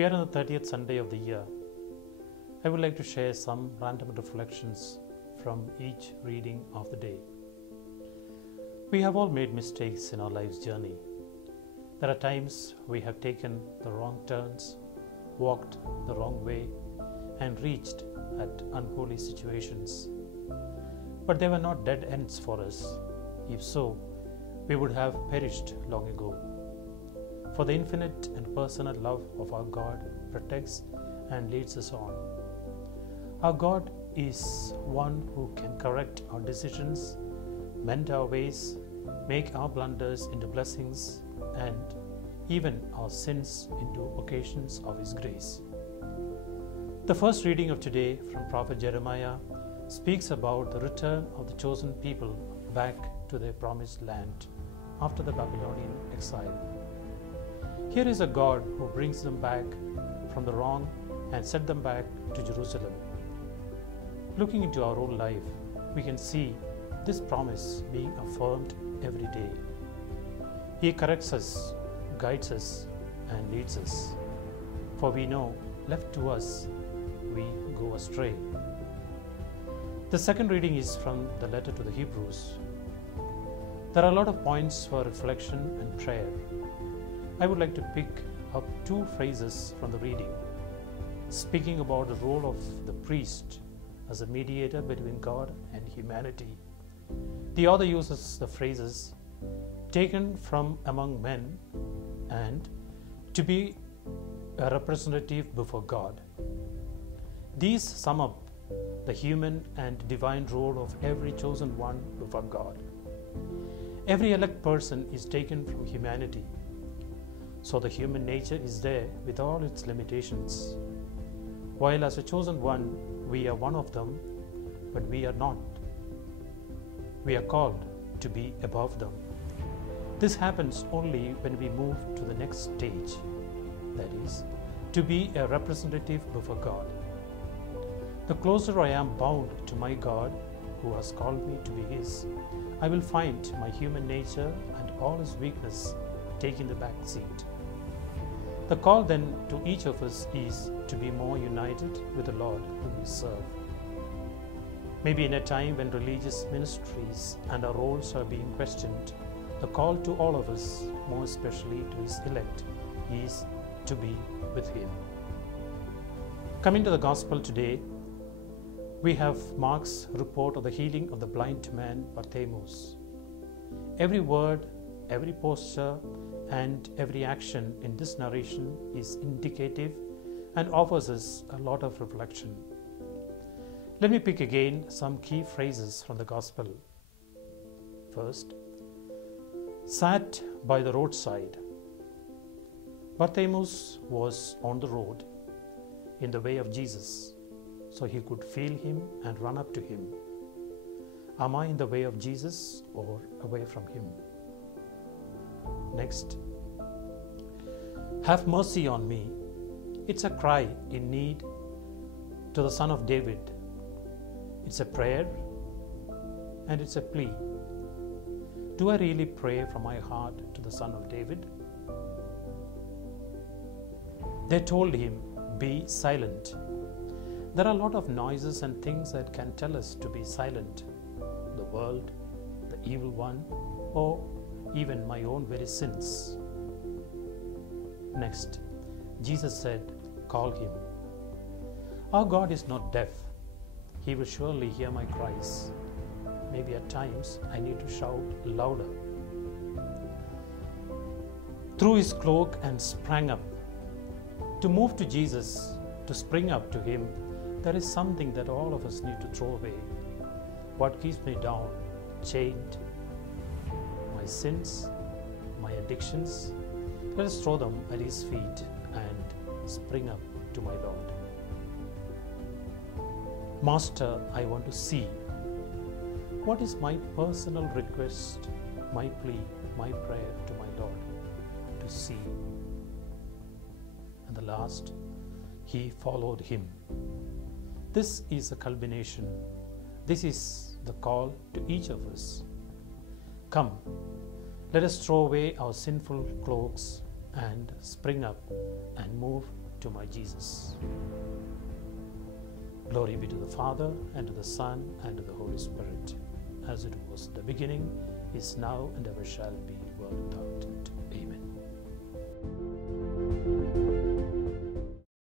We are on the 30th Sunday of the year. I would like to share some random reflections from each reading of the day. We have all made mistakes in our life's journey. There are times we have taken the wrong turns, walked the wrong way, and reached at unholy situations. But they were not dead ends for us. If so, we would have perished long ago. For the infinite and personal love of our God protects and leads us on. Our God is one who can correct our decisions, mend our ways, make our blunders into blessings, and even our sins into occasions of His grace. The first reading of today from Prophet Jeremiah speaks about the return of the chosen people back to their promised land after the Babylonian exile. Here is a God who brings them back from the wrong and set them back to Jerusalem. Looking into our own life, we can see this promise being affirmed every day. He corrects us, guides us, and leads us. For we know, left to us, we go astray. The second reading is from the letter to the Hebrews. There are a lot of points for reflection and prayer. I would like to pick up two phrases from the reading, speaking about the role of the priest as a mediator between God and humanity. The author uses the phrases taken from among men and to be a representative before God. These sum up the human and divine role of every chosen one before God. Every elect person is taken from humanity, so the human nature is there with all its limitations. While as a chosen one, we are one of them, but we are not. We are called to be above them. This happens only when we move to the next stage, that is, to be a representative before God. The closer I am bound to my God, who has called me to be His, I will find my human nature and all His weakness taking the back seat. The call then to each of us is to be more united with the Lord whom we serve. Maybe in a time when religious ministries and our roles are being questioned, the call to all of us, more especially to His elect, is to be with Him. Coming to the Gospel today, we have Mark's report of the healing of the blind man Bartimaeus. Every word, every posture, and every action in this narration is indicative and offers us a lot of reflection. Let me pick again some key phrases from the Gospel. First, sat by the roadside. Bartimaeus was on the road in the way of Jesus, so he could feel Him and run up to Him. Am I in the way of Jesus or away from Him? Next, have mercy on me. It's a cry in need to the Son of David. It's a prayer and it's a plea. Do I really pray from my heart to the Son of David? They told him, be silent. There are a lot of noises and things that can tell us to be silent. The world, the evil one, or even my own very sins. Next, Jesus said, call him. Our God is not deaf. He will surely hear my cries. Maybe at times I need to shout louder. Threw his cloak and sprang up. To move to Jesus, to spring up to Him, there is something that all of us need to throw away. What keeps me down, chained, my sins, my addictions, let us throw them at His feet and spring up to my Lord. Master, I want to see. What is my personal request, my plea, my prayer to my Lord? To see. And the last, he followed Him. This is a culmination. This is the call to each of us. Come, let us throw away our sinful cloaks and spring up and move to my Jesus. Glory be to the Father, and to the Son, and to the Holy Spirit, as it was in the beginning, is now, and ever shall be, world without end.